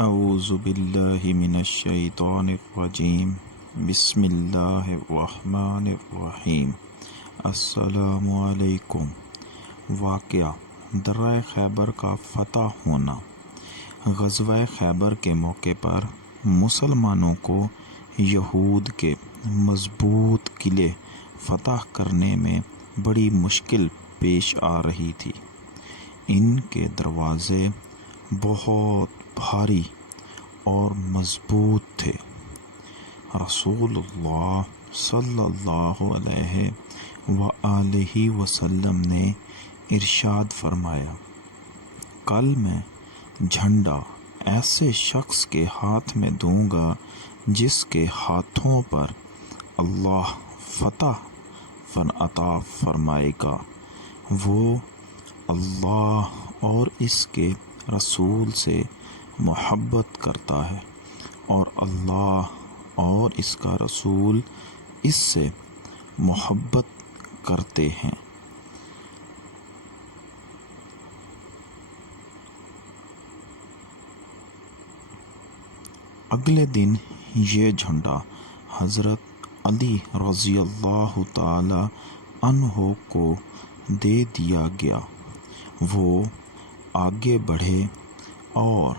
اعوذ باللہ من الشیطان الرجیم بسم اللہ الرحمن الرحیم۔ السلام علیکم۔ واقعہ درہ خیبر کا فتح ہونا۔ غزوہ خیبر کے موقع پر مسلمانوں کو یہود کے مضبوط قلعے فتح کرنے میں بڑی مشکل پیش آ رہی تھی۔ ان کے دروازے بہت بھاری اور مضبوط تھے۔ رسول اللہ صلی اللہ علیہ وآلہ وسلم نے ارشاد فرمایا، کل میں جھنڈا ایسے شخص کے ہاتھ میں دوں گا جس کے ہاتھوں پر اللہ فتح عطا فرمائے گا۔ وہ اللہ اور اس کے رسول سے محبت کرتا ہے اور اللہ اور اس کا رسول اس سے محبت کرتے ہیں۔ اگلے دن یہ جھنڈا حضرت علی رضی اللہ تعالی عنہ کو دے دیا گیا۔ وہ آگے بڑھے اور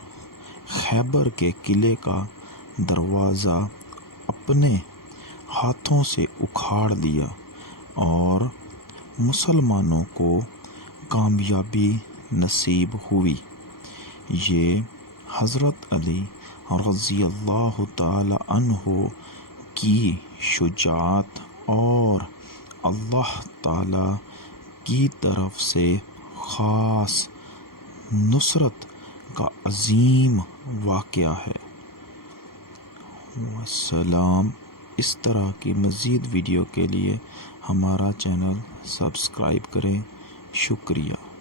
خیبر کے قلعے کا دروازہ اپنے ہاتھوں سے اکھاڑ لیا اور مسلمانوں کو کامیابی نصیب ہوئی۔ یہ حضرت علی رضی اللہ تعالی عنہ کی شجاعت اور اللہ تعالی کی طرف سے خاص نصرت کا عظیم واقعہ ہے۔ والسلام۔ اس طرح کی مزید ویڈیو کے لیے ہمارا چینل سبسکرائب کریں۔ شکریہ۔